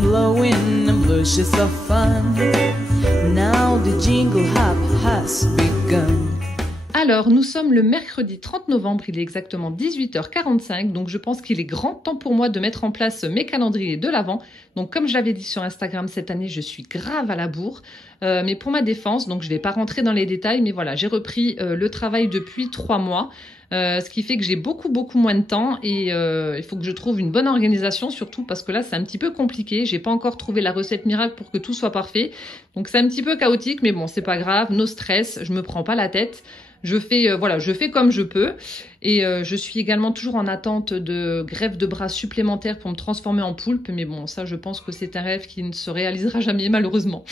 and blowing and bushes of fun. Now the jingle hop has begun. Alors, nous sommes le mercredi 30 novembre, il est exactement 18h45, donc je pense qu'il est grand temps pour moi de mettre en place mes calendriers de l'Avent. Donc comme je l'avais dit sur Instagram, cette année, je suis grave à la bourre. Mais pour ma défense, donc je ne vais pas rentrer dans les détails, mais voilà, j'ai repris le travail depuis 3 mois. Ce qui fait que j'ai beaucoup moins de temps et il faut que je trouve une bonne organisation, surtout parce que là c'est un petit peu compliqué. J'ai pas encore trouvé la recette miracle pour que tout soit parfait, donc c'est un petit peu chaotique, mais bon, c'est pas grave, no stress, je me prends pas la tête. Je fais comme je peux et je suis également toujours en attente de greffe de bras supplémentaires pour me transformer en poulpe, mais bon, ça je pense que c'est un rêve qui ne se réalisera jamais malheureusement.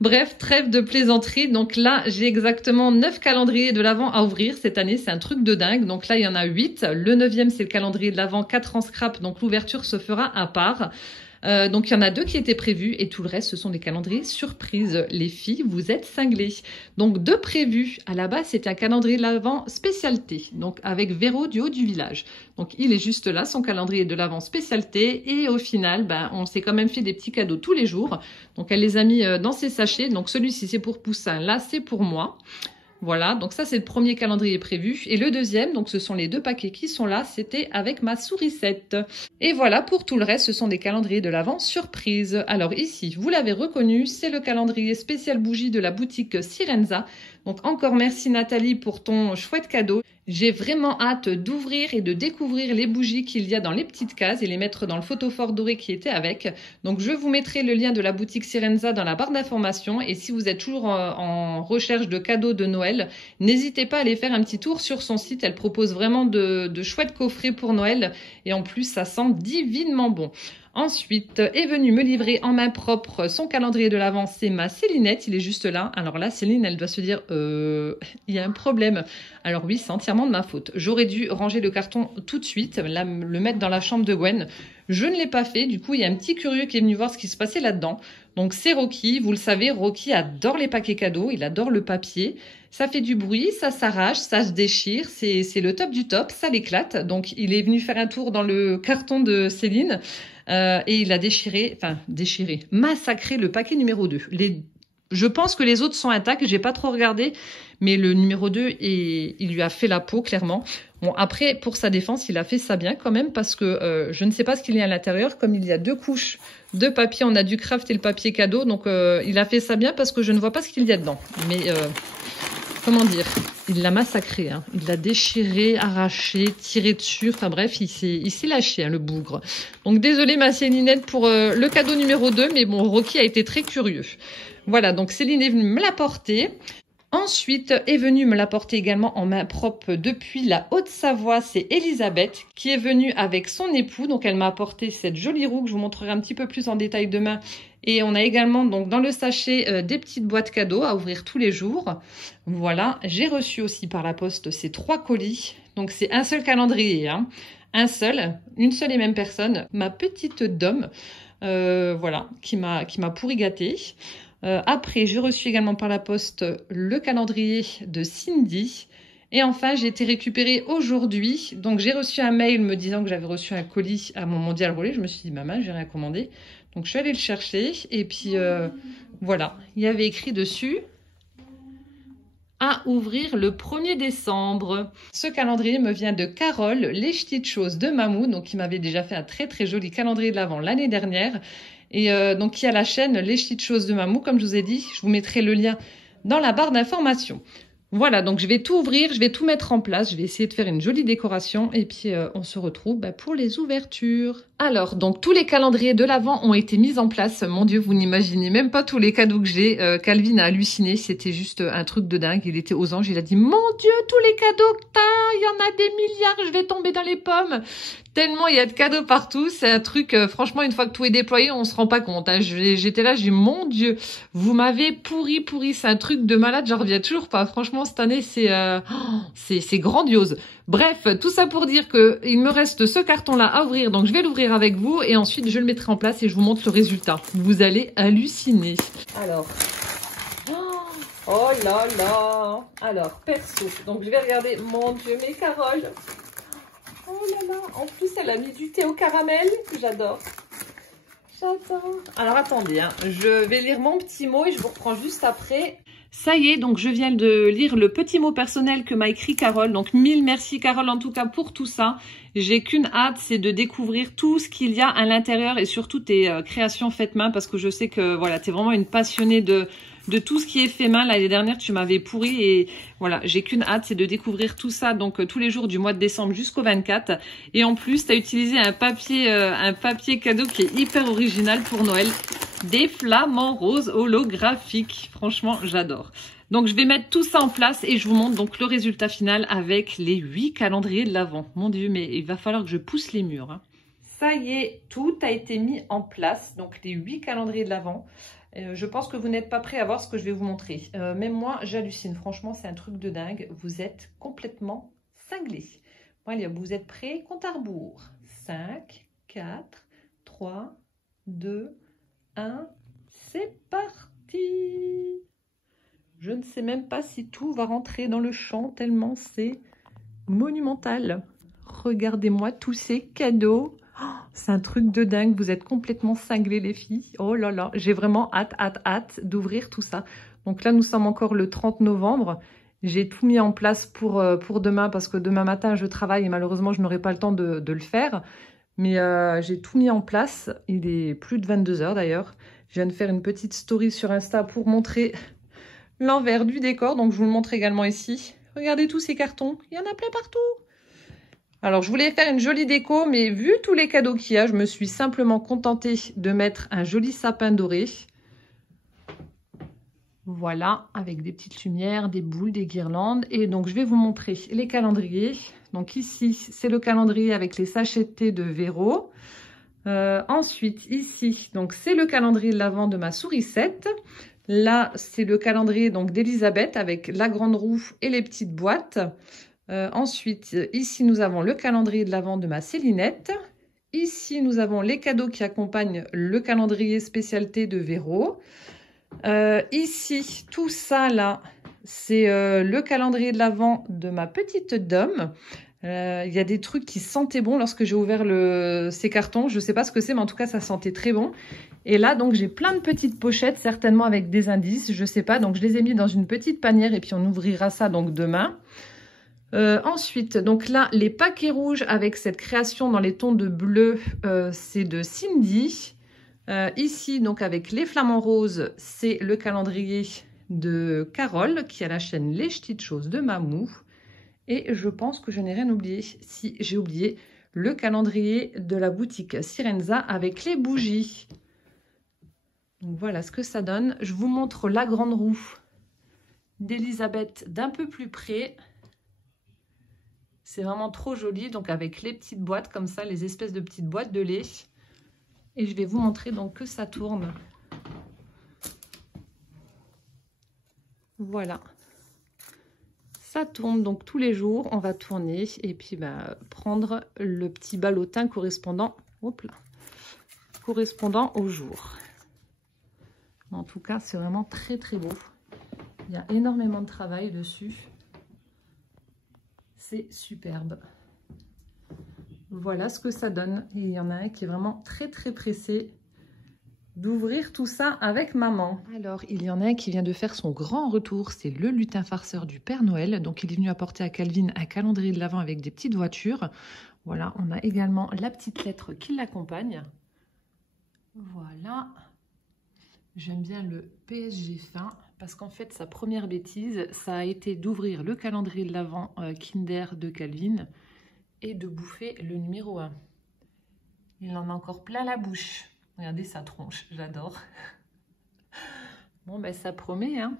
Bref, trêve de plaisanterie. Donc là, j'ai exactement 9 calendriers de l'Avent à ouvrir cette année, c'est un truc de dingue. Donc là, il y en a 8. Le 9e, c'est le calendrier de l'Avent, 4 en scrap, donc l'ouverture se fera à part. Donc il y en a 2 qui étaient prévus et tout le reste ce sont des calendriers surprises. Les filles, vous êtes cinglées. Donc 2 prévus. À la base, c'était un calendrier de l'Avent spécialité, donc avec Véro du haut du village. Donc il est juste là, son calendrier de l'Avent spécialité. Et au final, on s'est quand même fait des petits cadeaux tous les jours. Donc elle les a mis dans ses sachets. Donc celui-ci c'est pour Poussin, là c'est pour moi. Voilà, donc ça c'est le premier calendrier prévu. Et le deuxième, donc ce sont les 2 paquets qui sont là, c'était avec ma sourisette. Et voilà, pour tout le reste, ce sont des calendriers de l'Avent surprise. Alors ici, vous l'avez reconnu, c'est le calendrier spécial bougie de la boutique Sirenza. Donc encore merci Nathalie pour ton chouette cadeau. J'ai vraiment hâte d'ouvrir et de découvrir les bougies qu'il y a dans les petites cases et les mettre dans le photophore doré qui était avec. Donc je vous mettrai le lien de la boutique Sirenza dans la barre d'information. Et si vous êtes toujours en recherche de cadeaux de Noël, n'hésitez pas à aller faire un petit tour sur son site. Elle propose vraiment de chouettes coffrets pour Noël. Et en plus, ça sent divinement bon. Ensuite, est venue me livrer en main propre son calendrier de l'Avent, c'est ma Célinette, il est juste là. Alors là, Céline, elle doit se dire, il y a un problème. Alors oui, c'est entièrement de ma faute. J'aurais dû ranger le carton tout de suite, le mettre dans la chambre de Gwen. Je ne l'ai pas fait, du coup, il y a un petit curieux qui est venu voir ce qui se passait là-dedans. Donc c'est Rocky, vous le savez, Rocky adore les paquets cadeaux, il adore le papier. Ça fait du bruit, ça s'arrache, ça se déchire, c'est le top du top, ça l'éclate. Donc il est venu faire un tour dans le carton de Céline. Et il a massacré le paquet numéro 2. Je pense que les autres sont intacts, j'ai pas trop regardé, mais le numéro 2, il lui a fait la peau, clairement. Bon, après, pour sa défense, il a fait ça bien quand même, parce que je ne sais pas ce qu'il y a à l'intérieur. Comme il y a 2 couches de papier, on a dû crafter le papier cadeau, donc il a fait ça bien parce que je ne vois pas ce qu'il y a dedans. Mais comment dire, il l'a massacré, hein. Il l'a déchiré, arraché, tiré dessus. Enfin bref, il s'est lâché, hein, le bougre. Donc désolée ma Célinette pour le cadeau numéro 2, mais bon, Rocky a été très curieux. Voilà, donc Céline est venue me l'apporter. Ensuite est venue me l'apporter également en main propre depuis la Haute-Savoie, c'est Elisabeth qui est venue avec son époux. Donc elle m'a apporté cette jolie roue que je vous montrerai un petit peu plus en détail demain. Et on a également donc dans le sachet des petites boîtes cadeaux à ouvrir tous les jours. Voilà, j'ai reçu aussi par la poste ces 3 colis. Donc c'est un seul calendrier, hein. Une seule et même personne, ma petite Dom, voilà, qui m'a pourri gâté. Après, j'ai reçu également par la poste le calendrier de Cindy. Et enfin, j'ai été récupérée aujourd'hui. Donc, j'ai reçu un mail me disant que j'avais reçu un colis à mon Mondial Relais. Je me suis dit, maman, j'ai rien commandé. Donc, je suis allée le chercher. Et puis, voilà. Il y avait écrit dessus à ouvrir le 1er décembre. Ce calendrier me vient de Carole, les petites choses de Mamou. Donc, qui m'avait déjà fait un très, très joli calendrier de l'Avent l'année dernière. Et donc, qui a la chaîne Les Petites Choses de Mamou, comme je vous ai dit. Je vous mettrai le lien dans la barre d'information. Voilà, donc je vais tout ouvrir, je vais tout mettre en place. Je vais essayer de faire une jolie décoration. Et puis, on se retrouve pour les ouvertures. Alors, donc, tous les calendriers de l'Avent ont été mis en place. Mon Dieu, vous n'imaginez même pas tous les cadeaux que j'ai. Calvin a halluciné. C'était juste un truc de dingue. Il était aux anges. Il a dit, mon Dieu, tous les cadeaux que t'as, il y en a des milliards. Je vais tomber dans les pommes. Tellement il y a de cadeaux partout, c'est un truc, franchement, une fois que tout est déployé, on se rend pas compte, hein. J'étais là, j'ai dit, mon Dieu, vous m'avez pourri, c'est un truc de malade, j'en reviens toujours pas. Franchement, cette année, c'est grandiose. Bref, tout ça pour dire que il me reste ce carton-là à ouvrir, donc je vais l'ouvrir avec vous, et ensuite je le mettrai en place et je vous montre le résultat. Vous allez halluciner. Alors, oh là là. Alors, perso, donc je vais regarder, mon Dieu, mes Carole. Oh là là, en plus elle a mis du thé au caramel, j'adore. J'adore. Alors attendez, hein, je vais lire mon petit mot et je vous reprends juste après. Ça y est, donc je viens de lire le petit mot personnel que m'a écrit Carole. Donc 1000 merci Carole en tout cas pour tout ça. J'ai qu'une hâte, c'est de découvrir tout ce qu'il y a à l'intérieur et surtout tes créations faites main parce que je sais que voilà, tu es vraiment une passionnée de tout ce qui est fait main. L'année dernière, tu m'avais pourri et voilà, j'ai qu'une hâte, c'est de découvrir tout ça donc tous les jours du mois de décembre jusqu'au 24. Et en plus, tu as utilisé un papier cadeau qui est hyper original pour Noël. Des flamants roses holographiques. Franchement, j'adore. Donc, je vais mettre tout ça en place et je vous montre donc le résultat final avec les 8 calendriers de l'Avent. Mon Dieu, mais il va falloir que je pousse les murs. Hein. Ça y est, tout a été mis en place. Donc, les 8 calendriers de l'Avent. Je pense que vous n'êtes pas prêts à voir ce que je vais vous montrer. Même moi, j'hallucine. Franchement, c'est un truc de dingue. Vous êtes complètement cinglés. Bon, allez, vous êtes prêts? Compte à rebours. 5, 4, 3, 2, 1. C'est parti! Je ne sais même pas si tout va rentrer dans le champ tellement c'est monumental. Regardez-moi tous ces cadeaux. Oh, c'est un truc de dingue. Vous êtes complètement cinglés les filles. Oh là là, j'ai vraiment hâte d'ouvrir tout ça. Donc là, nous sommes encore le 30 novembre. J'ai tout mis en place pour demain parce que demain matin, je travaille et malheureusement, je n'aurai pas le temps de le faire. Mais j'ai tout mis en place. Il est plus de 22 h d'ailleurs. Je viens de faire une petite story sur Insta pour montrer l'envers du décor. Donc, je vous le montre également ici. Regardez tous ces cartons. Il y en a plein partout. Alors, je voulais faire une jolie déco, mais vu tous les cadeaux qu'il y a, je me suis simplement contentée de mettre un joli sapin doré. Voilà, avec des petites lumières, des boules, des guirlandes. Et donc, je vais vous montrer les calendriers. Donc ici, c'est le calendrier avec les sachets de thé de Véro. Ensuite, ici, donc c'est le calendrier de l'Avent de ma sourisette. Là, c'est le calendrier donc d'Elisabeth avec la grande roue et les petites boîtes. Ensuite, ici, nous avons le calendrier de l'Avent de ma Célinette. Ici, nous avons les cadeaux qui accompagnent le calendrier spécialité de Véro. Ici, tout ça là, c'est le calendrier de l'Avent de ma petite Dom. Il y a des trucs qui sentaient bon lorsque j'ai ouvert ces cartons. Je ne sais pas ce que c'est, mais en tout cas, ça sentait très bon. Et là, donc, j'ai plein de petites pochettes, certainement avec des indices. Je ne sais pas, donc je les ai mis dans une petite panière et puis on ouvrira ça donc demain. Ensuite, donc là, les paquets rouges avec cette création dans les tons de bleu, c'est de Cindy. Ici, donc avec les flamants roses, c'est le calendrier de Carole qui a la chaîne Les Petites Choses de Mamou. Et je pense que je n'ai rien oublié. Si, j'ai oublié le calendrier de la boutique Sirenza avec les bougies. Donc voilà ce que ça donne. Je vous montre la grande roue d'Elisabeth d'un peu plus près. C'est vraiment trop joli. Donc avec les petites boîtes comme ça, les espèces de petites boîtes de lait. Et je vais vous montrer donc que ça tourne. Voilà. Ça tourne donc tous les jours. On va tourner et puis prendre le petit ballotin correspondant au jour. En tout cas, c'est vraiment très très beau. Il y a énormément de travail dessus. C'est superbe. Voilà ce que ça donne. Et il y en a un qui est vraiment très très pressé d'ouvrir tout ça avec maman. Alors, il y en a un qui vient de faire son grand retour. C'est le lutin farceur du Père Noël. Donc, il est venu apporter à Calvin un calendrier de l'Avent avec des petites voitures. Voilà, on a également la petite lettre qui l'accompagne. Voilà. J'aime bien le PSG fin parce qu'en fait, sa première bêtise, ça a été d'ouvrir le calendrier de l'Avent Kinder de Calvin et de bouffer le numéro 1. Il en a encore plein la bouche. Regardez sa tronche, j'adore. Bon, ben ça promet, hein.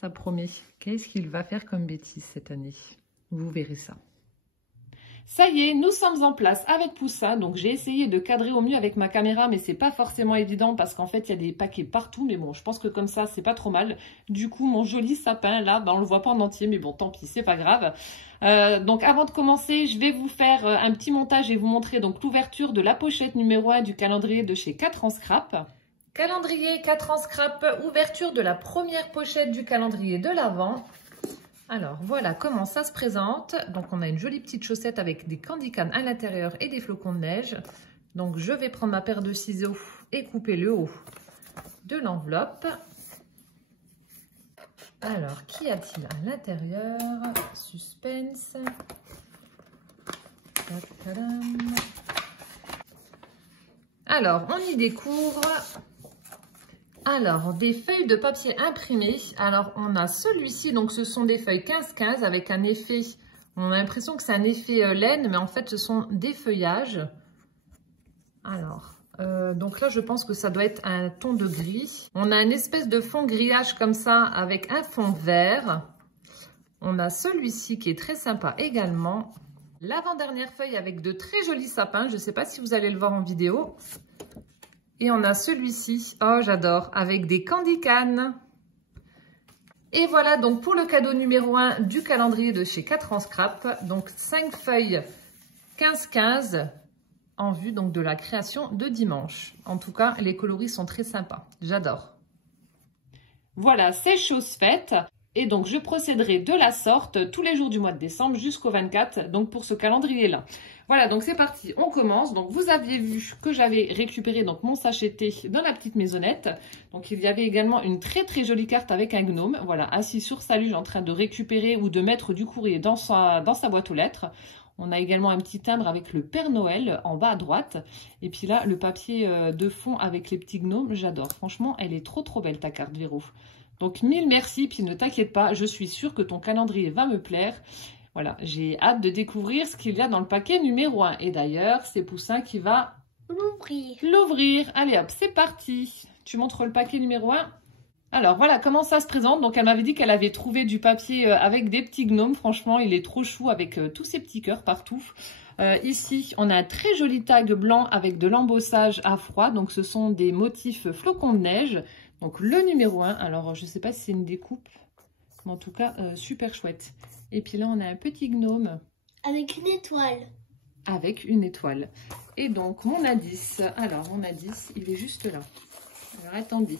Ça promet. Qu'est-ce qu'il va faire comme bêtise cette année? Vous verrez ça. Ça y est, nous sommes en place avec Poussin. Donc, j'ai essayé de cadrer au mieux avec ma caméra, mais c'est pas forcément évident parce qu'en fait, il y a des paquets partout. Mais bon, je pense que comme ça, c'est pas trop mal. Du coup, mon joli sapin, là, on le voit pas en entier, mais bon, tant pis, c'est pas grave. Donc, avant de commencer, je vais vous faire un petit montage et vous montrer donc l'ouverture de la pochette numéro 1 du calendrier de chez 4 ans Scrap. Calendrier 4 ans Scrap, ouverture de la première pochette du calendrier de l'Avent. Alors, voilà comment ça se présente. Donc, on a une jolie petite chaussette avec des candy cannes à l'intérieur et des flocons de neige. Donc, je vais prendre ma paire de ciseaux et couper le haut de l'enveloppe. Alors, qu'y a-t-il à l'intérieur? Suspense. Alors, on y découvre des feuilles de papier imprimé. Alors, on a celui-ci, donc ce sont des feuilles 15-15 avec un effet, on a l'impression que c'est un effet laine, mais en fait, ce sont des feuillages. Alors, donc là, je pense que ça doit être un ton de gris. On a une espèce de fond grillage comme ça avec un fond vert. On a celui-ci qui est très sympa également. L'avant-dernière feuille avec de très jolis sapins. Je ne sais pas si vous allez le voir en vidéo. Et on a celui-ci, oh j'adore, avec des candy cannes. Et voilà donc pour le cadeau numéro 1 du calendrier de chez 4 ans Scrap. Donc 5 feuilles 15-15 en vue donc de la création de dimanche. En tout cas, les coloris sont très sympas, j'adore. Voilà, c'est chose faite. Et donc, je procéderai de la sorte tous les jours du mois de décembre jusqu'au 24, donc pour ce calendrier-là. Voilà, donc c'est parti, on commence. Donc, vous aviez vu que j'avais récupéré donc mon sachet thé dans la petite maisonnette. Donc, il y avait également une très très jolie carte avec un gnome. Voilà, assis sur sa luge en train de récupérer ou de mettre du courrier dans sa boîte aux lettres. On a également un petit timbre avec le Père Noël en bas à droite. Et puis là, le papier de fond avec les petits gnomes, j'adore. Franchement, elle est trop trop belle ta carte, Véro. Donc, mille merci, puis ne t'inquiète pas, je suis sûre que ton calendrier va me plaire. Voilà, j'ai hâte de découvrir ce qu'il y a dans le paquet numéro 1. Et d'ailleurs, c'est Poussin qui va l'ouvrir. Allez hop, c'est parti. Tu montres le paquet numéro 1. Alors, voilà comment ça se présente. Donc, elle m'avait dit qu'elle avait trouvé du papier avec des petits gnomes. Franchement, il est trop chou avec tous ces petits cœurs partout. Ici, on a un très joli tag blanc avec de l'embossage à froid. Donc, ce sont des motifs flocons de neige. Donc, le numéro 1, alors je ne sais pas si c'est une découpe, mais en tout cas, super chouette. Et puis là, on a un petit gnome. Avec une étoile. Avec une étoile. Et donc, mon indice, alors mon indice, il est juste là. Alors, attendez.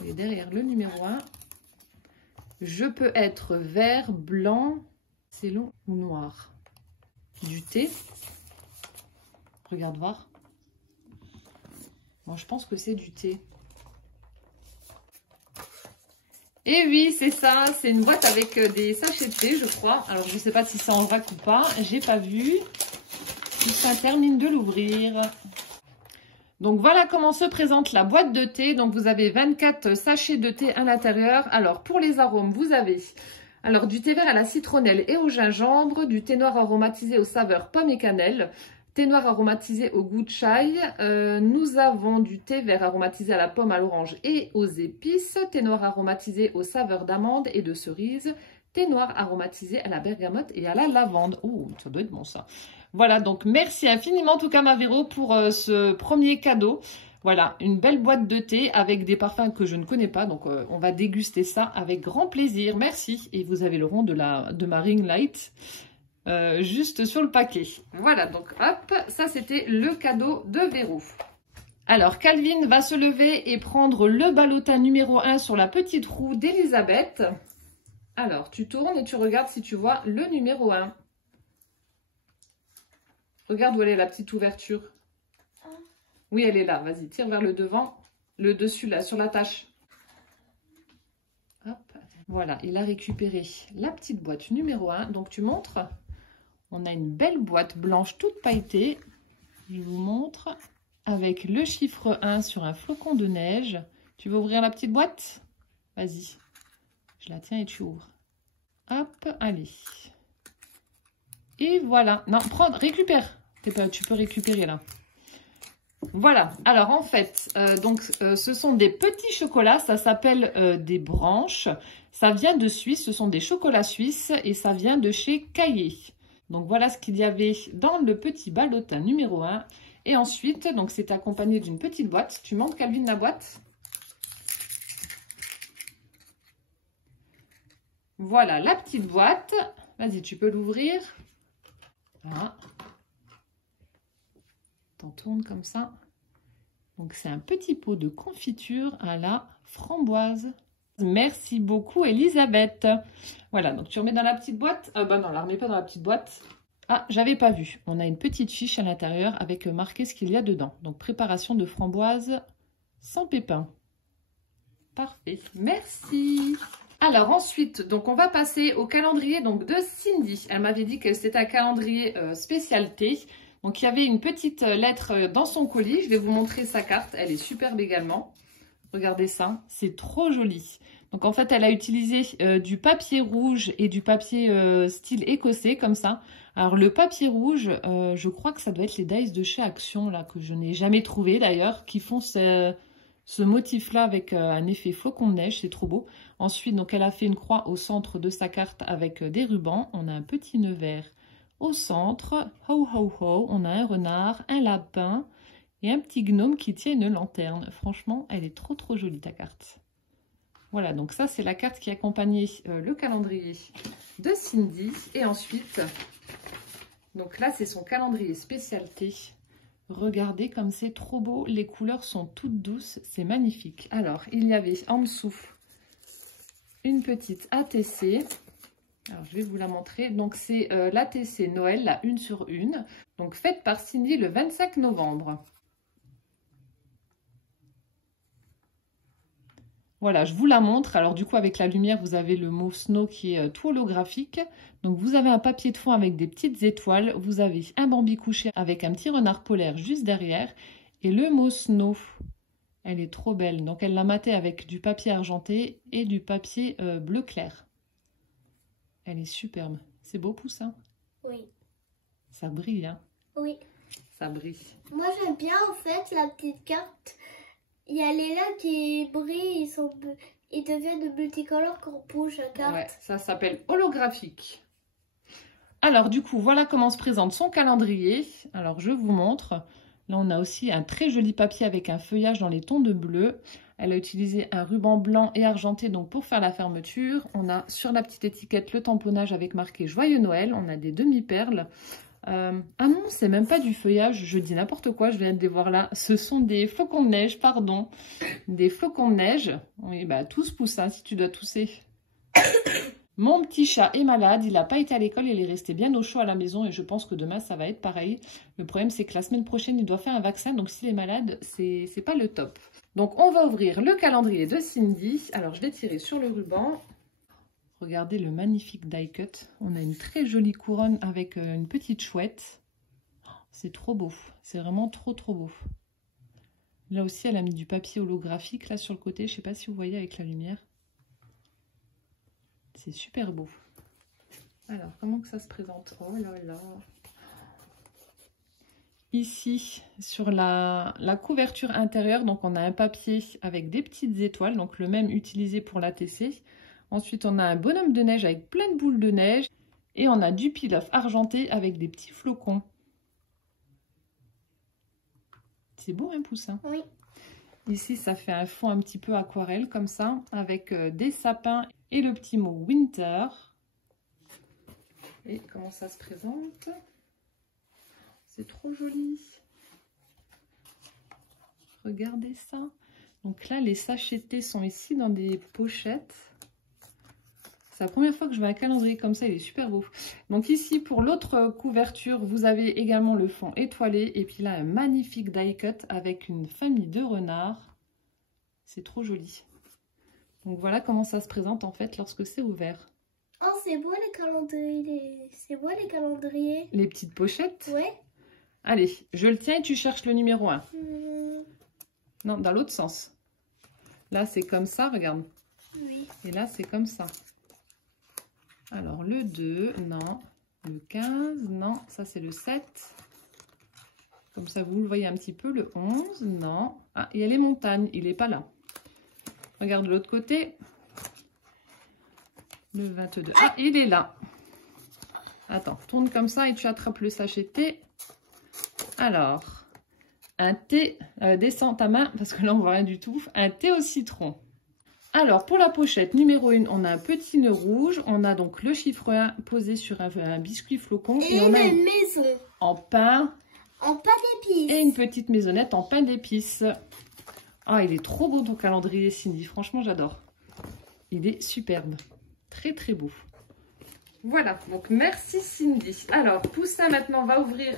Il est derrière le numéro 1. Je peux être vert, blanc, c'est long ou noir. Du thé. Regarde voir. Bon, je pense que c'est du thé. Et oui, c'est ça, c'est une boîte avec des sachets de thé, je crois. Alors, je ne sais pas si c'est en vrac ou pas, j'ai pas vu. Ça termine de l'ouvrir. Donc, voilà comment se présente la boîte de thé. Donc, vous avez 24 sachets de thé à l'intérieur. Alors, pour les arômes, vous avez du thé vert à la citronnelle et au gingembre, du thé noir aromatisé aux saveurs pomme et cannelle, thé noir aromatisé au goût de chai. Nous avons du thé vert aromatisé à la pomme, à l'orange et aux épices. Thé noir aromatisé aux saveurs d'amande et de cerise. Thé noir aromatisé à la bergamote et à la lavande. Oh, ça doit être bon ça. Voilà, donc merci infiniment en tout cas ma Véro pour ce premier cadeau. Voilà, une belle boîte de thé avec des parfums que je ne connais pas. Donc on va déguster ça avec grand plaisir. Merci. Et vous avez le rond de ma ring light. Juste sur le paquet. Voilà, donc hop, ça c'était le cadeau de Véro. Alors, Calvin va se lever et prendre le ballotin numéro 1 sur la petite roue d'Elisabeth. Alors, tu tournes et tu regardes si tu vois le numéro 1. Regarde où elle est la petite ouverture. Oui, elle est là. Vas-y, tire vers le devant. Le dessus, là, sur la tâche. Hop. Voilà, il a récupéré la petite boîte numéro 1. Donc, tu montres. On a une belle boîte blanche toute pailletée. Je vous montre. Avec le chiffre 1 sur un flocon de neige. Tu veux ouvrir la petite boîte? Vas-y. Je la tiens et tu ouvres. Hop, allez. Et voilà. Non, prends, récupère. Tu peux récupérer là. Voilà. Alors en fait, ce sont des petits chocolats. Ça s'appelle des branches. Ça vient de Suisse. Ce sont des chocolats suisses et ça vient de chez Caillé. Donc voilà ce qu'il y avait dans le petit ballotin numéro 1. Et ensuite, donc c'est accompagné d'une petite boîte. Tu montres, Calvin, la boîte? Voilà la petite boîte. Vas-y, tu peux l'ouvrir. Voilà. T'en tournes comme ça. Donc c'est un petit pot de confiture à la framboise. Merci beaucoup, Elisabeth. Voilà, donc tu remets dans la petite boîte. Non, la remets pas dans la petite boîte. Ah, j'avais pas vu. On a une petite fiche à l'intérieur avec marqué ce qu'il y a dedans. Donc, préparation de framboises sans pépins. Parfait, merci. Alors ensuite, donc on va passer au calendrier donc de Cindy. Elle m'avait dit que c'était un calendrier spécialité. Donc il y avait une petite lettre dans son colis. Je vais vous montrer sa carte. Elle est superbe également. Regardez ça, c'est trop joli. Donc en fait, elle a utilisé du papier rouge et du papier style écossais comme ça. Alors le papier rouge, je crois que ça doit être les dies de chez Action là que je n'ai jamais trouvé d'ailleurs, qui font ce motif-là avec un effet flocon de neige, c'est trop beau. Ensuite, donc, elle a fait une croix au centre de sa carte avec des rubans. On a un petit nœud vert au centre. Ho, ho, ho. On a un renard, un lapin et un petit gnome qui tient une lanterne. Franchement, elle est trop, trop jolie, ta carte. Voilà, donc ça, c'est la carte qui accompagnait le calendrier de Cindy. Et ensuite, donc là, c'est son calendrier spécialité. Regardez comme c'est trop beau, les couleurs sont toutes douces, c'est magnifique. Alors, il y avait en dessous une petite ATC. Alors, je vais vous la montrer. Donc, c'est l'ATC Noël, la 1 sur 1. Donc, faite par Cindy le 25 novembre. Voilà, je vous la montre. Alors, du coup, avec la lumière, vous avez le mot Snow qui est tout holographique. Donc, vous avez un papier de fond avec des petites étoiles. Vous avez un Bambi couché avec un petit renard polaire juste derrière. Et le mot Snow, elle est trop belle. Donc, elle l'a maté avec du papier argenté et du papier bleu clair. Elle est superbe. C'est beau, Poussin? Oui. Ça brille, hein? Oui. Ça brille. Moi, j'aime bien, en fait, la petite carte. Il y a les lacs qui brillent, ils deviennent de multicolores quand on bouge la carte. Ouais, ça s'appelle holographique. Alors, du coup, voilà comment se présente son calendrier. Alors, je vous montre. Là, on a aussi un très joli papier avec un feuillage dans les tons de bleu. Elle a utilisé un ruban blanc et argenté donc pour faire la fermeture. On a sur la petite étiquette le tamponnage avec marqué Joyeux Noël. On a des demi-perles. Ah non, c'est même pas du feuillage, je dis n'importe quoi, je viens de les voir là. Ce sont des flocons de neige, pardon. Des flocons de neige. Oui, bah tous Poussin, si tu dois tousser. Mon petit chat est malade, il n'a pas été à l'école, il est resté bien au chaud à la maison et je pense que demain ça va être pareil. Le problème c'est que la semaine prochaine il doit faire un vaccin, donc s'il est malade, c'est pas le top. Donc on va ouvrir le calendrier de Cindy. Alors je vais tirer sur le ruban. Regardez le magnifique die cut. On a une très jolie couronne avec une petite chouette. C'est trop beau. C'est vraiment trop trop beau. Là aussi, elle a mis du papier holographique là sur le côté. Je ne sais pas si vous voyez avec la lumière. C'est super beau. Alors, comment que ça se présente? Oh là là. Ici, sur la couverture intérieure, donc on a un papier avec des petites étoiles. Donc le même utilisé pour l'ATC. Ensuite, on a un bonhomme de neige avec plein de boules de neige. Et on a du pilaf argenté avec des petits flocons. C'est beau, hein, Poussin? Oui. Ici, ça fait un fond un petit peu aquarelle, comme ça, avec des sapins et le petit mot Winter. Et comment ça se présente? C'est trop joli. Regardez ça. Donc là, les sachets de thé sont ici dans des pochettes. C'est la première fois que je vois un calendrier comme ça, il est super beau. Donc ici, pour l'autre couverture, vous avez également le fond étoilé. Et puis là, un magnifique die cut avec une famille de renards. C'est trop joli. Donc voilà comment ça se présente en fait lorsque c'est ouvert. Oh, c'est beau les calendriers. C'est beau les calendriers. Les petites pochettes? Ouais. Allez, je le tiens et tu cherches le numéro 1. Non, dans l'autre sens. Là, c'est comme ça, regarde. Oui. Et là, c'est comme ça. Alors, le 2, non. Le 15, non. Ça, c'est le 7. Comme ça, vous le voyez un petit peu. Le 11, non. Ah, il y a les montagnes. Il n'est pas là. Regarde de l'autre côté. Le 22. Ah, il est là. Attends, tourne comme ça et tu attrapes le sachet de thé. Alors, un thé, descends ta main, parce que là, on voit rien du tout. Un thé au citron. Alors, pour la pochette numéro 1, on a un petit nœud rouge. On a donc le chiffre 1 posé sur un biscuit flocon. Et on a une maison. En pain. En pain d'épices. Et une petite maisonnette en pain d'épices. Ah, il est trop beau ton calendrier, Cindy. Franchement, j'adore. Il est superbe. Très, très beau. Voilà, donc merci Cindy. Alors, Poussin maintenant va ouvrir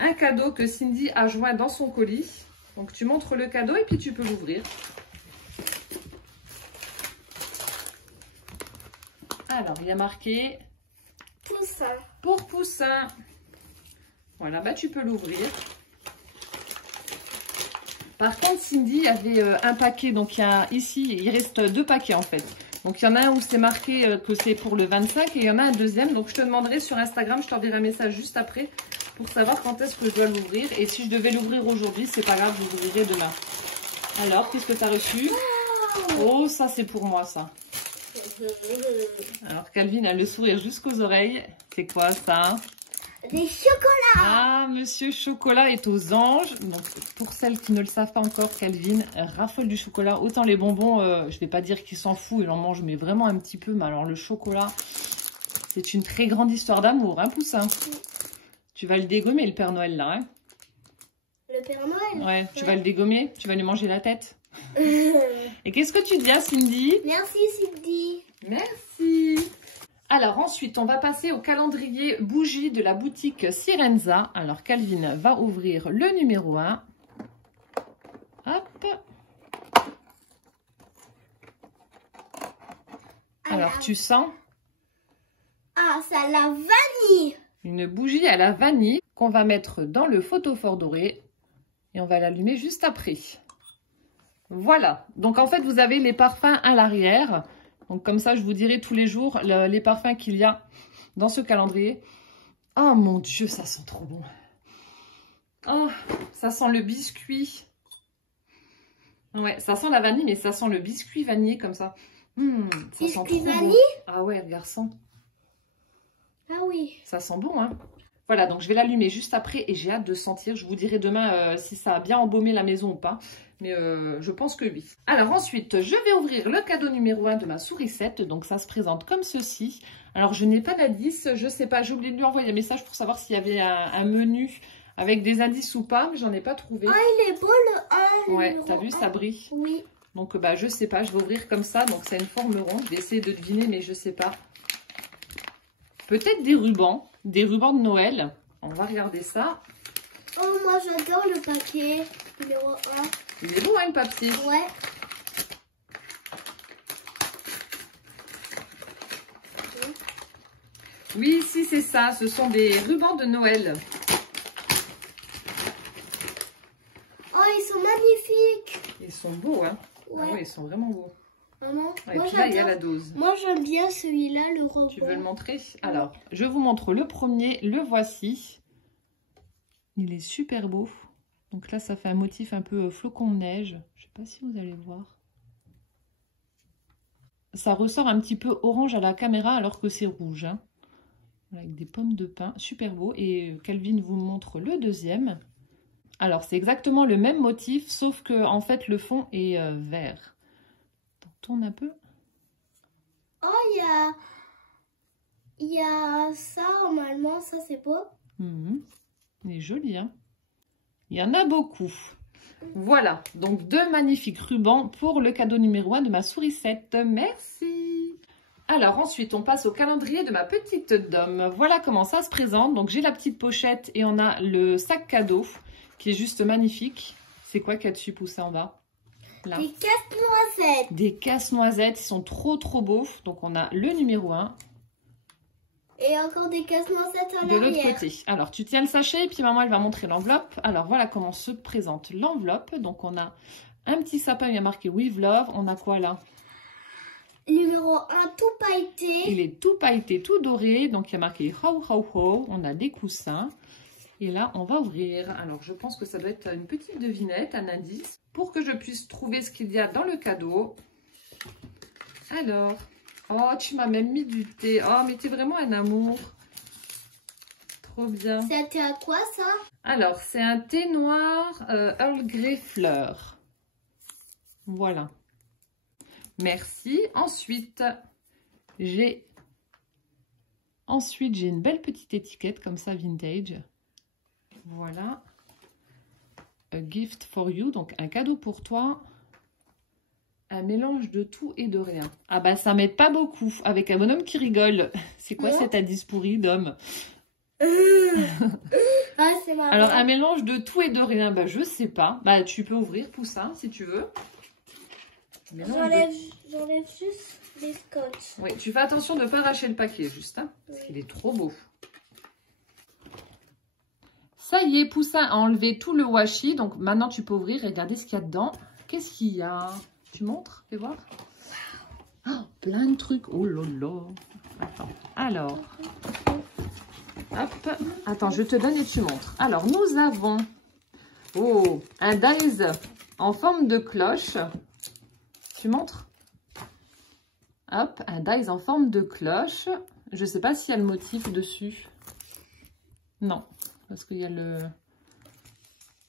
un cadeau que Cindy a joint dans son colis. Donc, tu montres le cadeau et puis tu peux l'ouvrir. Alors, il y a marqué Poussin. pour Poussin. Voilà, bah tu peux l'ouvrir. Par contre, Cindy avait un paquet, donc ici, il reste 2 paquets en fait. Donc, il y en a un où c'est marqué que c'est pour le 25 et il y en a un deuxième. Donc, je te demanderai sur Instagram, je t'enverrai un message juste après pour savoir quand est-ce que je dois l'ouvrir. Et si je devais l'ouvrir aujourd'hui, c'est pas grave, je l'ouvrirai demain. Alors, qu'est-ce que tu as reçu? Oh, ça c'est pour moi, ça. Alors, Calvin a le sourire jusqu'aux oreilles. C'est quoi ça? Des chocolats. Ah, Monsieur Chocolat est aux anges. Donc, pour celles qui ne le savent pas encore, Calvin raffole du chocolat. Autant les bonbons, je vais pas dire qu'il s'en fout, il en mange, mais vraiment un petit peu. Mais alors, le chocolat, c'est une très grande histoire d'amour, hein, Poussin? Tu vas le dégommer, le Père Noël, là, hein? Le Père Noël? Ouais, tu vas le dégommer, tu vas lui manger la tête. Et qu'est-ce que tu dis à Cindy? Merci Cindy. Merci. Alors ensuite, on va passer au calendrier bougie de la boutique Sirenza. Alors Calvin va ouvrir le numéro 1. Hop. Alors tu sens? Ah, ça la vanille. Une bougie à la vanille qu'on va mettre dans le photophore doré. Et on va l'allumer juste après. Voilà. Donc en fait, vous avez les parfums à l'arrière. Donc comme ça, je vous dirai tous les jours les parfums qu'il y a dans ce calendrier. Oh mon Dieu, ça sent trop bon. Oh, ça sent le biscuit. Ouais, ça sent la vanille, mais ça sent le biscuit vanillé comme ça. Ça sent trop vanille? bon. Ah ouais, garçon. Ah oui. Ça sent bon, hein. Voilà, donc je vais l'allumer juste après et j'ai hâte de sentir. Je vous dirai demain si ça a bien embaumé la maison ou pas. Mais je pense que oui. Alors ensuite, je vais ouvrir le cadeau numéro 1 de ma sourisette. Donc ça se présente comme ceci. Alors je n'ai pas d'indice, je sais pas. J'ai oublié de lui envoyer un message pour savoir s'il y avait un menu avec des indices ou pas. Mais j'en ai pas trouvé. Ah, il est beau le 1. Ouais, t'as vu, ça brille. Oui. Donc bah je sais pas, je vais ouvrir comme ça. Donc c'est une forme ronde. Je vais essayer de deviner, mais je sais pas. Peut-être des rubans de Noël. On va regarder ça. Oh, moi j'adore le paquet numéro 1. Il est beau, hein, le papier. Ouais. Oui, si, c'est ça. Ce sont des rubans de Noël. Oh, ils sont magnifiques. Ils sont beaux, hein. Ouais. Ah ouais, ils sont vraiment beaux. Maman, Et moi puis là, il y a j'adore. la dose. Moi j'aime bien celui-là, le rebond. Tu veux le montrer? Alors, je vous montre le premier. Le voici. Il est super beau. Donc là, ça fait un motif un peu flocon de neige. Je sais pas si vous allez voir. Ça ressort un petit peu orange à la caméra alors que c'est rouge, hein. Avec des pommes de pin. Super beau. Et Calvin vous montre le deuxième. Alors, c'est exactement le même motif, sauf que en fait, le fond est vert. Tourne un peu. Oh, il y a ça normalement, ça c'est beau. Il est joli, hein. Il y en a beaucoup. Voilà, donc 2 magnifiques rubans pour le cadeau numéro 1 de ma sourisette. Merci. Alors ensuite, on passe au calendrier de ma petite dame. Voilà comment ça se présente. Donc j'ai la petite pochette et on a le sac cadeau qui est juste magnifique. C'est quoi qu'il y a dessus, Poussin, en bas? Là. Des casse-noisettes. Des casse-noisettes, ils sont trop beaux. Donc on a le numéro 1. Et encore des casse-noisettes en De l'autre arrière. côté. Alors tu tiens le sachet et puis maman elle va montrer l'enveloppe. Alors voilà comment se présente l'enveloppe. Donc on a un petit sapin, il y a marqué With Love. On a quoi là? Numéro 1, tout pailleté. Il est tout pailleté, tout doré. Donc il y a marqué Ho Ho Ho. On a des coussins. Et là on va ouvrir. Alors je pense que ça doit être une petite devinette, un indice. Pour que je puisse trouver ce qu'il y a dans le cadeau. Alors... Oh, tu m'as même mis du thé. Oh, mais t'es vraiment un amour. Trop bien. C'était à quoi ça? Alors, c'est un thé noir Earl Grey fleur. Voilà. Merci. Ensuite, j'ai une belle petite étiquette comme ça, vintage. Voilà. A gift for you, donc un cadeau pour toi. Un mélange de tout et de rien. Ah bah ça m'aide pas beaucoup. Avec un bonhomme qui rigole. C'est quoi cet indice pourri d'homme? Ah, c'est marrant. Alors un mélange de tout et de rien, bah je sais pas. Bah tu peux ouvrir Poussin si tu veux. J'enlève juste les scotch. Oui, tu fais attention de ne pas arracher le paquet juste. Hein, parce qu'il est trop beau. Ça y est, Poussin a enlevé tout le washi. Donc maintenant tu peux ouvrir et regarder ce qu'il y a dedans. Qu'est-ce qu'il y a? Tu montres? Fais voir. Oh, plein de trucs. Oh là là. Attends. Alors. Hop. Attends, je te donne et tu montres. Alors, nous avons un dies en forme de cloche. Tu montres? Hop, un dies en forme de cloche. Je ne sais pas s'il y a le motif dessus. Non, parce qu'il y a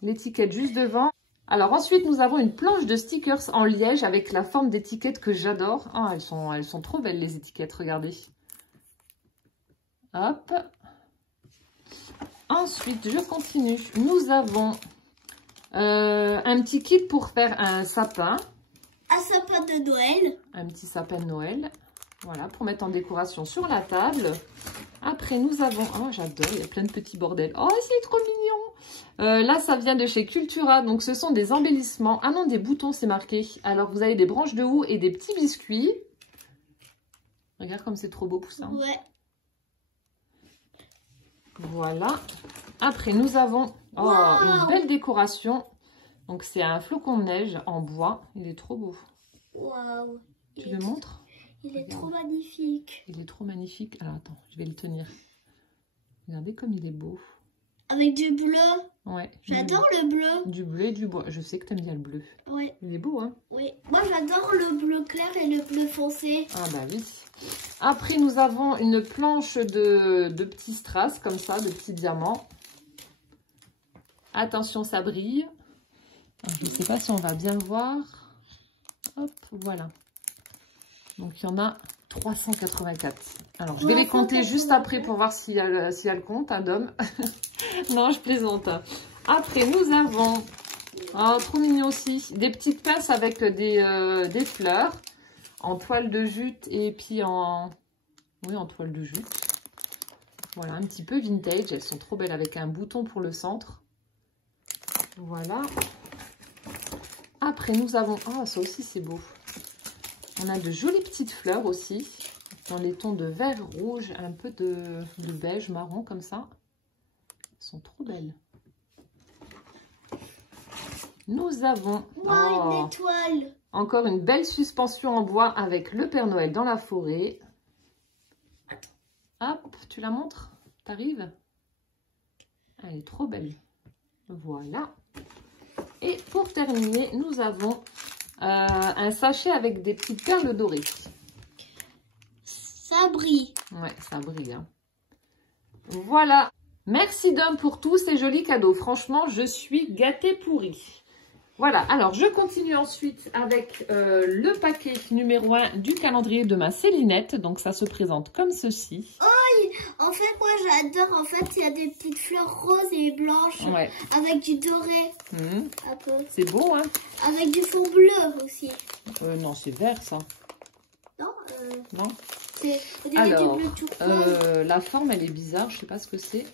l'étiquette juste devant. Alors ensuite, nous avons une planche de stickers en liège avec la forme d'étiquette que j'adore. Oh, elles sont trop belles les étiquettes, regardez. Hop. Ensuite, je continue. Nous avons un petit kit pour faire un sapin. Un sapin de Noël. Un petit sapin de Noël. Voilà, pour mettre en décoration sur la table. Après, nous avons... Oh, j'adore, il y a plein de petits bordels. Oh, c'est trop mignon. Là, ça vient de chez Cultura. Donc, ce sont des embellissements. Ah non, des boutons, c'est marqué. Alors, vous avez des branches de houx et des petits biscuits. Regarde comme c'est trop beau, Poussin. Ouais. Voilà. Après, nous avons une belle décoration. Donc, c'est un flocon de neige en bois. Il est trop beau. Waouh. Tu le montres? Il est trop magnifique. Il est trop magnifique. Alors, attends, je vais le tenir. Regardez comme il est beau. Avec du bleu. Ouais. J'adore le bleu. Du bleu et du bois. Je sais que t'aimes bien le bleu. Ouais. Il est beau, hein? Oui. Moi, j'adore le bleu clair et le bleu foncé. Ah bah oui. Après, nous avons une planche de petits strass, comme ça, de petits diamants. Attention, ça brille. Alors, je ne sais pas si on va bien voir. Hop, voilà. Donc, il y en a 384. Alors, je vais les compter juste après pour voir s'il y a le compte, hein, d'homme. Non, je plaisante. Après, nous avons, trop mignon aussi, des petites pinces avec des fleurs en toile de jute et puis en toile de jute. Voilà, un petit peu vintage. Elles sont trop belles avec un bouton pour le centre. Voilà. Après, nous avons... Ah, ça aussi, c'est beau. On a de jolies petites fleurs aussi, dans les tons de vert, rouge, un peu de beige, marron, comme ça. Elles sont trop belles. Nous avons une étoile. Encore une belle suspension en bois avec le Père Noël dans la forêt. Hop, tu la montres? T'arrives? Elle est trop belle. Voilà. Et pour terminer, nous avons un sachet avec des petites perles dorées. Ça brille. Ouais, ça brille. Hein. Voilà. Merci Dom pour tous ces jolis cadeaux. Franchement, je suis gâtée pourrie. Voilà, alors je continue ensuite avec le paquet numéro 1 du calendrier de ma Célinette. Donc ça se présente comme ceci. Oh, en fait, moi j'adore. En fait, il y a des petites fleurs roses et blanches avec du doré. Un peu. C'est beau, hein? Avec du fond bleu aussi. Non, c'est vert ça. Non Non. C'est alors, du bleu tout rose. la forme, elle est bizarre. Je sais pas ce que c'est.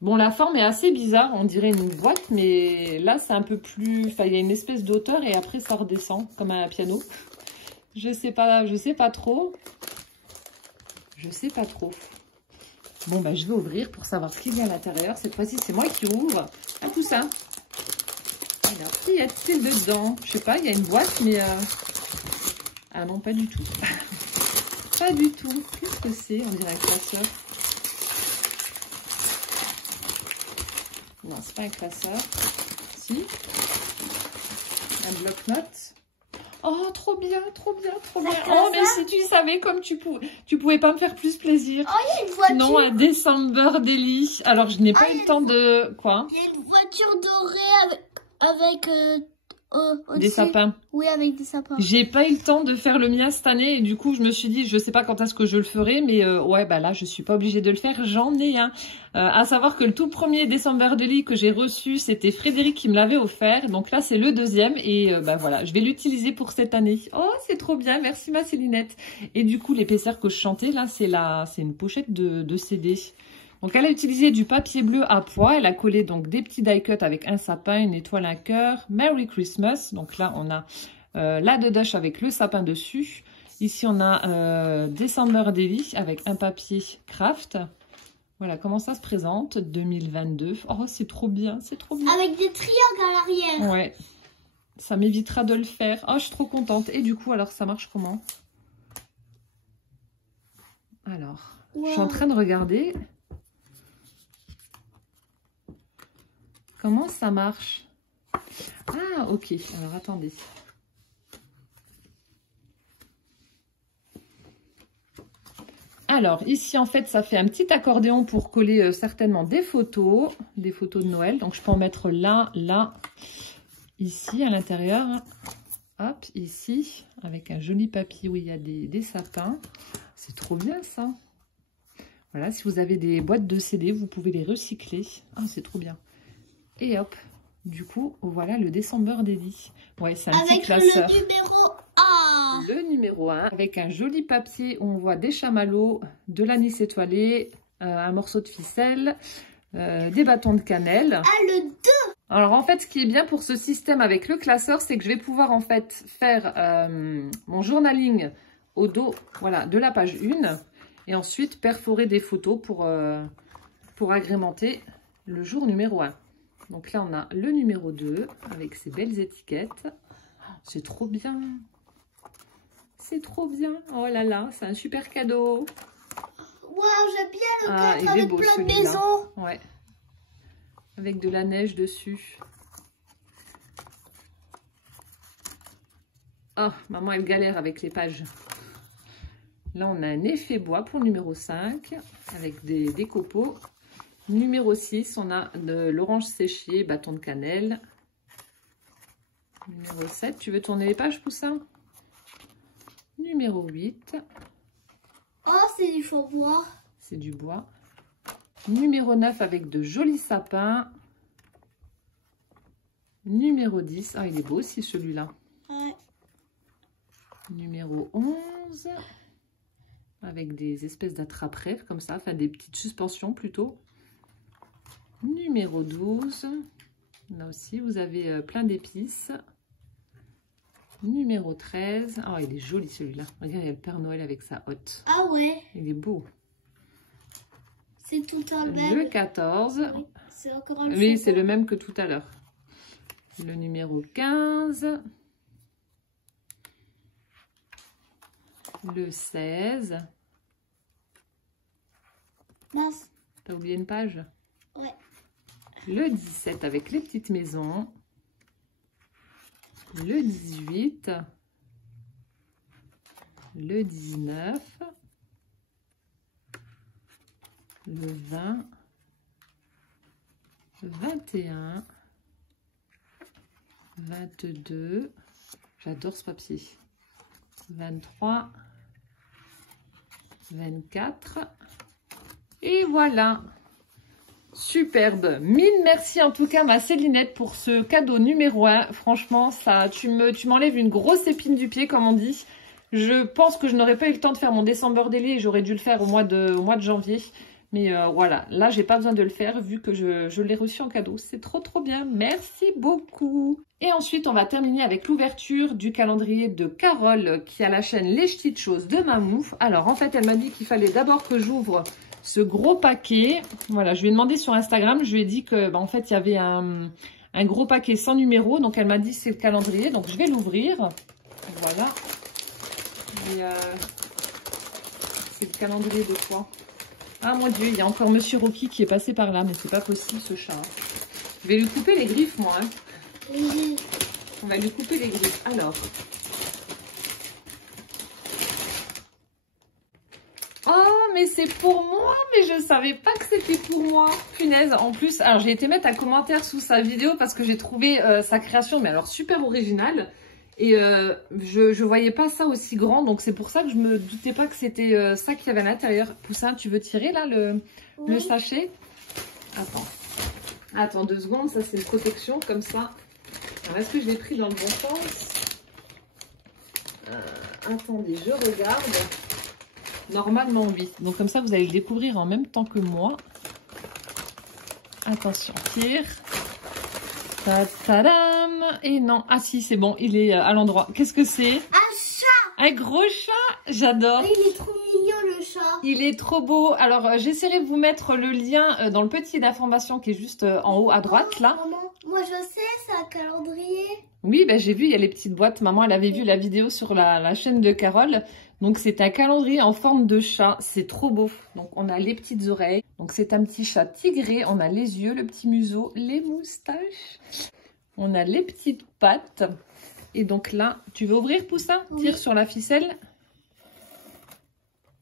Bon, la forme est assez bizarre, on dirait une boîte, mais là, c'est un peu plus... Enfin, il y a une espèce d'auteur et après, ça redescend comme un piano. Je sais pas trop. Je sais pas trop. Bon, bah, je vais ouvrir pour savoir ce qu'il y a à l'intérieur. Cette fois-ci, c'est moi qui ouvre. Un coussin. Alors, qu'y a-t-il dedans? Je sais pas, il y a une boîte, mais... Ah non, pas du tout. Pas du tout. Qu'est-ce que c'est? On dirait un classeur. Non, c'est pas un classeur. Si. Un bloc-notes. Oh, trop bien, trop bien, trop bien. Oh, mais si tu savais comme tu pouvais pas me faire plus plaisir. Oh, il y a une voiture. Non, un December Daily. Alors, je n'ai pas eu le temps de... Quoi? Il y a une voiture dorée avec Des sapins. Oui, avec des sapins. J'ai pas eu le temps de faire le mien cette année et du coup je me suis dit je sais pas quand est-ce que je le ferai mais ouais bah là je suis pas obligée de le faire, j'en ai un. À savoir que le tout premier Decemberdaily que j'ai reçu c'était Frédéric qui me l'avait offert, donc là c'est le deuxième et bah voilà je vais l'utiliser pour cette année. Oh c'est trop bien, merci ma Célinette. Et du coup l'épaisseur que je chantais là c'est une pochette de CD. Donc elle a utilisé du papier bleu à pois, elle a collé donc des petits die cut avec un sapin, une étoile, un cœur, Merry Christmas. Donc là on a la Dodoche avec le sapin dessus. Ici on a Decemberdaily avec un papier craft. Voilà comment ça se présente, 2022. Oh c'est trop bien, c'est trop bien. Avec des triangles à l'arrière. Ouais, ça m'évitera de le faire. Oh je suis trop contente. Et du coup alors ça marche comment? Alors, wow. Je suis en train de regarder. Comment ça marche? Ah, ok. Alors, attendez. Alors, ici, en fait, ça fait un petit accordéon pour coller certainement des photos de Noël. Donc, je peux en mettre là, là, ici, à l'intérieur. Hop, ici, avec un joli papier où il y a des sapins. C'est trop bien, ça. Voilà, si vous avez des boîtes de CD, vous pouvez les recycler. Ah, c'est trop bien. Et hop, du coup, voilà le Decemberdaily. Ouais, c'est un petit classeur. Avec le numéro 1. Le numéro 1, avec un joli papier où on voit des chamallows, de l'anis étoilé, un morceau de ficelle, des bâtons de cannelle. Ah, le 2. Alors en fait, ce qui est bien pour ce système avec le classeur, c'est que je vais pouvoir en fait faire mon journaling au dos, voilà, de la page 1. Et ensuite perforer des photos pour agrémenter le jour numéro 1. Donc là, on a le numéro 2 avec ses belles étiquettes. Oh, c'est trop bien. C'est trop bien. Oh là là, c'est un super cadeau. Waouh, j'aime bien le cadre avec beau, plein de maisons. Ouais. Avec de la neige dessus. Oh, maman, elle galère avec les pages. Là, on a un effet bois pour le numéro 5 avec des copeaux. Numéro 6, on a de l'orange séché, bâton de cannelle. Numéro 7, tu veux tourner les pages, Poussin? Numéro 8. Oh, c'est du faux bois. C'est du bois. Numéro 9 avec de jolis sapins. Numéro 10. Ah, il est beau aussi celui-là. Ouais. Numéro 11. Avec des espèces d'attrape-rêves comme ça. Enfin, des petites suspensions plutôt. Numéro 12. Là aussi, vous avez plein d'épices. Numéro 13. Oh, il est joli celui-là. Regarde, il y a le Père Noël avec sa hotte. Ah ouais. Il est beau. C'est tout un même. Le 14. Oui, c'est encore un oui, c'est le même que tout à l'heure. Le numéro 15. Le 16. Mince. T'as oublié une page? Ouais. Le 17 avec les petites maisons. Le 18. Le 19. Le 20. 21. 22. J'adore ce papier. 23. 24. Et voilà. Superbe. Mille merci en tout cas ma Célinette pour ce cadeau numéro 1. Franchement, ça, tu m'enlèves une grosse épine du pied comme on dit. Je pense que je n'aurais pas eu le temps de faire mon Decemberdaily et j'aurais dû le faire au mois de janvier. Mais voilà, là j'ai pas besoin de le faire vu que je l'ai reçu en cadeau. C'est trop bien. Merci beaucoup. Et ensuite on va terminer avec l'ouverture du calendrier de Carole qui a la chaîne Les Petites Choses de Mamou. Alors en fait elle m'a dit qu'il fallait d'abord que j'ouvre ce gros paquet. Voilà, je lui ai demandé sur Instagram, je lui ai dit que bah, en fait il y avait un gros paquet sans numéro. Donc elle m'a dit c'est le calendrier, donc je vais l'ouvrir. Voilà. C'est le calendrier de quoi? Ah mon Dieu, il y a encore Monsieur Rocky qui est passé par là, mais c'est pas possible ce chat. Je vais lui couper les griffes moi. Hein. On va lui couper les griffes. Alors. Oh mais c'est pour moi, mais je savais pas que c'était pour moi. Punaise, en plus, alors j'ai été mettre un commentaire sous sa vidéo parce que j'ai trouvé sa création, mais alors super originale. Et je voyais pas ça aussi grand, donc c'est pour ça que je me doutais pas que c'était ça qu'il y avait à l'intérieur. Poussin, tu veux tirer là le sachet? Attends 2 secondes, ça c'est une protection comme ça. Alors est-ce que je l'ai pris dans le bon sens? Attendez, je regarde. Normalement oui, donc comme ça vous allez le découvrir en même temps que moi. Attention, tire. Ta-ta-dam. Et non, ah si c'est bon, il est à l'endroit. Qu'est-ce que c'est? Un chat! Un gros chat, j'adore. Il est trop mignon le chat. Il est trop beau. Alors j'essaierai de vous mettre le lien dans le petit d'information qui est juste en haut à droite là. Maman, moi je sais, c'est un calendrier. Oui, ben, j'ai vu, il y a les petites boîtes. Maman, elle avait vu la vidéo sur la chaîne de Carole. Donc, c'est un calendrier en forme de chat. C'est trop beau. Donc, on a les petites oreilles. Donc, c'est un petit chat tigré. On a les yeux, le petit museau, les moustaches. On a les petites pattes. Et donc là, tu veux ouvrir, Poussin? Oui. Tire sur la ficelle.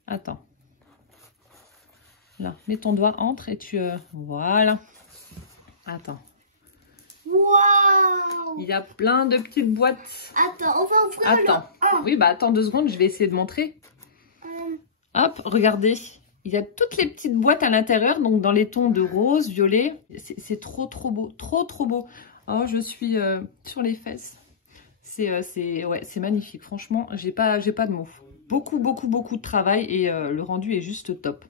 Attends. Là, mets ton doigt, entre et tu... Voilà. Attends. Waouh! Il y a plein de petites boîtes. Attends, on va ouvrir Attends. Oui, bah attends 2 secondes, je vais essayer de montrer. Hop, regardez. Il y a toutes les petites boîtes à l'intérieur, donc dans les tons de rose, violet. C'est trop beau, trop beau. Oh, je suis sur les fesses. C'est magnifique. Franchement, j'ai pas de mots. Beaucoup de travail et le rendu est juste top.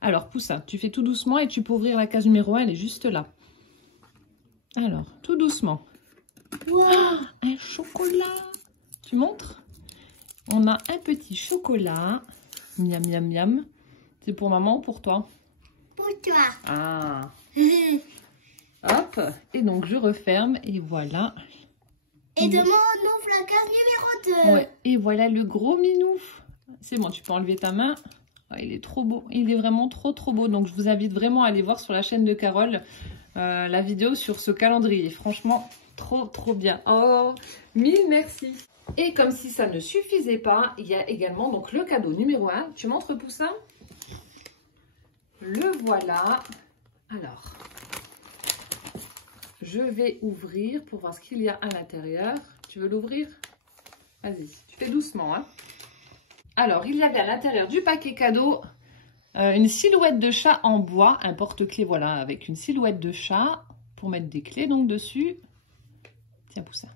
Alors, Poussin, tu fais tout doucement et tu peux ouvrir la case numéro 1, elle est juste là. Alors, tout doucement. Wow. Ah, un chocolat. Tu montres? On a un petit chocolat. Miam, miam, miam. C'est pour maman ou pour toi? Pour toi. Ah. Hop. Et donc, je referme et voilà. Et demain, on ouvre la case numéro 2. Ouais. Et voilà le gros minou. C'est bon, tu peux enlever ta main. Oh, il est trop beau. Il est vraiment trop beau. Donc, je vous invite vraiment à aller voir sur la chaîne de Carole la vidéo sur ce calendrier. Franchement, trop bien. Oh, 1000 merci. Et comme si ça ne suffisait pas, il y a également donc le cadeau numéro 1. Tu montres, Poussin? Le voilà. Alors, je vais ouvrir pour voir ce qu'il y a à l'intérieur. Tu veux l'ouvrir? Vas-y, tu fais doucement, hein. Alors, il y avait à l'intérieur du paquet cadeau une silhouette de chat en bois, un porte-clés, voilà, avec une silhouette de chat pour mettre des clés donc dessus. Tiens, Poussin.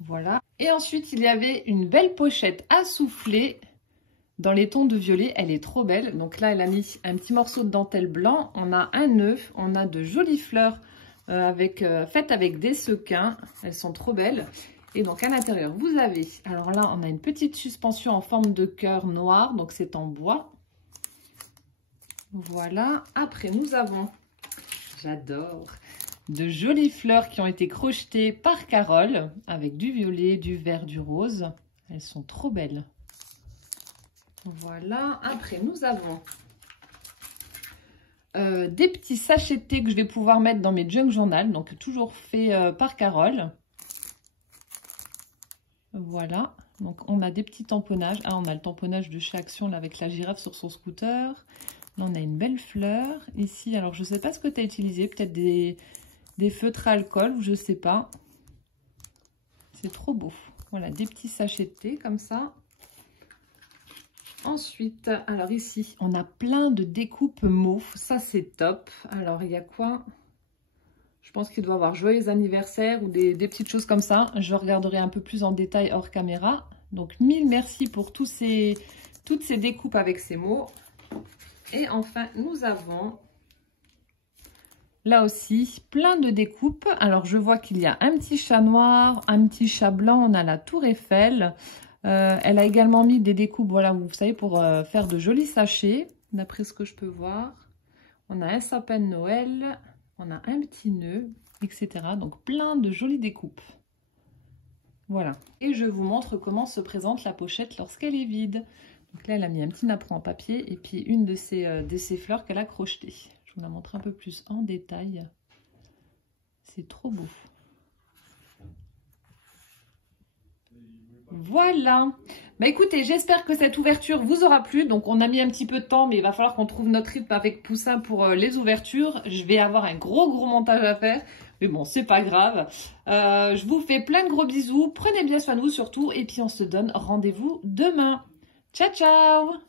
Voilà. Et ensuite, il y avait une belle pochette à souffler dans les tons de violet. Elle est trop belle. Donc là, elle a mis un petit morceau de dentelle blanc. On a un œuf. On a de jolies fleurs faites avec des sequins. Elles sont trop belles. Et donc, à l'intérieur, vous avez... Alors là, on a une petite suspension en forme de cœur noir. Donc, c'est en bois. Voilà. Après, nous avons... J'adore... de jolies fleurs qui ont été crochetées par Carole avec du violet, du vert, du rose. Elles sont trop belles. Voilà. Après, nous avons des petits sachets de thé que je vais pouvoir mettre dans mes junk journal. Donc, toujours fait par Carole. Voilà. Donc, on a des petits tamponnages. Ah, on a le tamponnage de chez Action là, avec la girafe sur son scooter. Là, on a une belle fleur. Ici, alors, je ne sais pas ce que tu as utilisé. Peut-être des feutres à alcool, ou je sais pas. C'est trop beau. Voilà, des petits sachets de thé comme ça. Ensuite, alors ici, on a plein de découpes mauve. Ça, c'est top. Alors, il y a quoi? Je pense qu'il doit y avoir joyeux anniversaire ou des petites choses comme ça. Je regarderai un peu plus en détail hors caméra. Donc, 1000 merci pour toutes ces découpes avec ces mots. Et enfin, nous avons... là aussi, plein de découpes. Alors, je vois qu'il y a un petit chat noir, un petit chat blanc. On a la Tour Eiffel. Elle a également mis des découpes, voilà, vous savez, pour faire de jolis sachets, d'après ce que je peux voir. On a un sapin de Noël. On a un petit nœud, etc. Donc, plein de jolies découpes. Voilà. Et je vous montre comment se présente la pochette lorsqu'elle est vide. Donc là, elle a mis un petit napperon en papier et puis une de ces fleurs qu'elle a crochetées. Je vous la montre un peu plus en détail. C'est trop beau. Voilà. Bah écoutez, j'espère que cette ouverture vous aura plu. Donc on a mis un petit peu de temps, mais il va falloir qu'on trouve notre rythme avec Poussin pour les ouvertures. Je vais avoir un gros montage à faire. Mais bon, c'est pas grave. Je vous fais plein de gros bisous. Prenez bien soin de vous surtout. Et puis on se donne rendez-vous demain. Ciao, ciao!